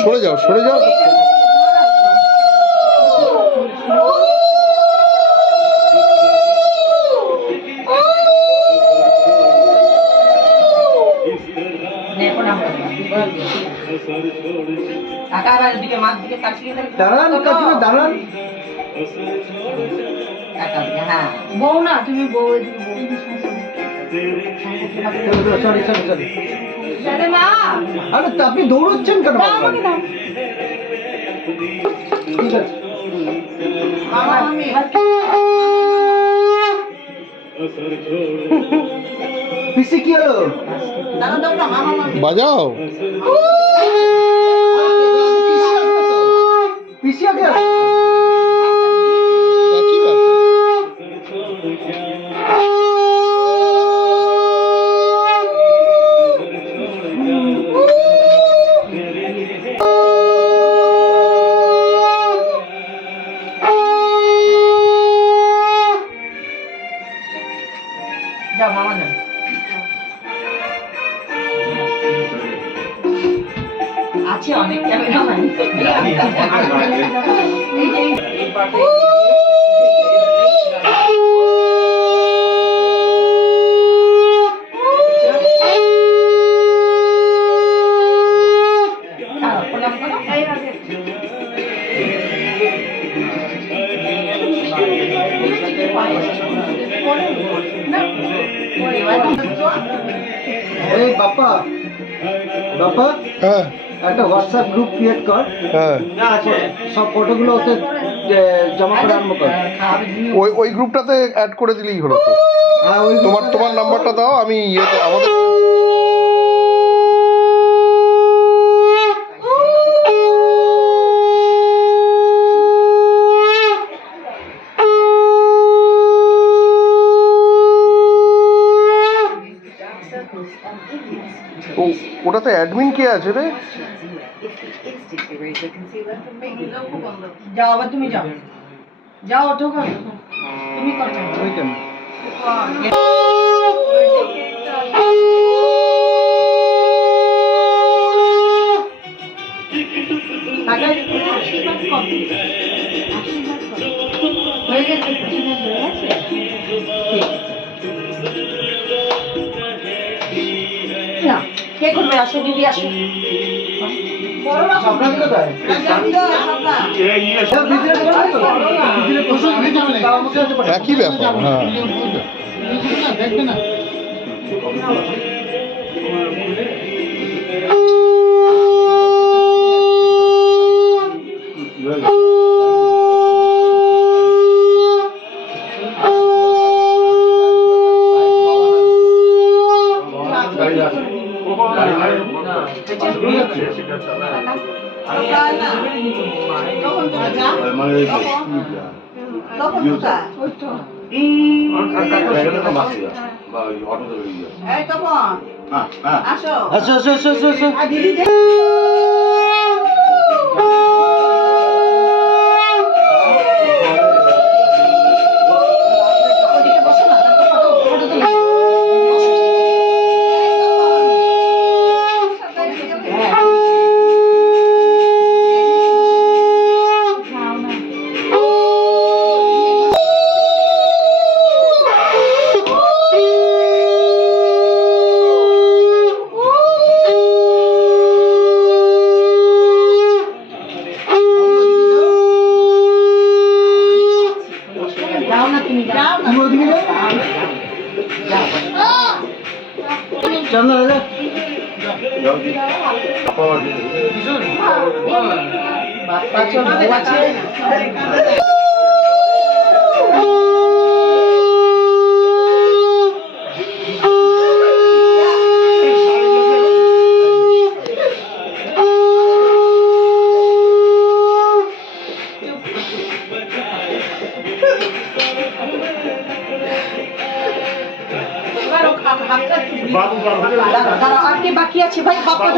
সরে যাও, সরে যাও। দাঁড়ান। বউ না তুমি বউ সরি আরে আপনি দৌড়চ্ছেন কেন? ঠিক আছে পিসি কি হলো? বাজাও। পিসি আগে একই ব্যাপার। যাও মামা যাও আছে অনেক ক্যামেরাম্যান এই বাপ্পা হ্যাঁ একটা হোয়াটসঅ্যাপ গ্রুপ ক্রিয়েট কর। হ্যাঁ, সব ফটোগুলো ওতে জমা করে আরম্ভ কর। ওই গ্রুপটাতে অ্যাড করে দিলেই হলো তো। তোমার নাম্বারটা দাও, আমি ইয়েতে আমাদের ওটাতে অ্যাডমিন কে আছে রে? যাও আবার তুমি যাও যাও ওঠো তুমি করছো হয়ে গেছে না কে করবে? আসো দিদি আসো একই ব্যাপার। হ্যাঁ দেখবে না বাকি আছে ভাই বাপ্পা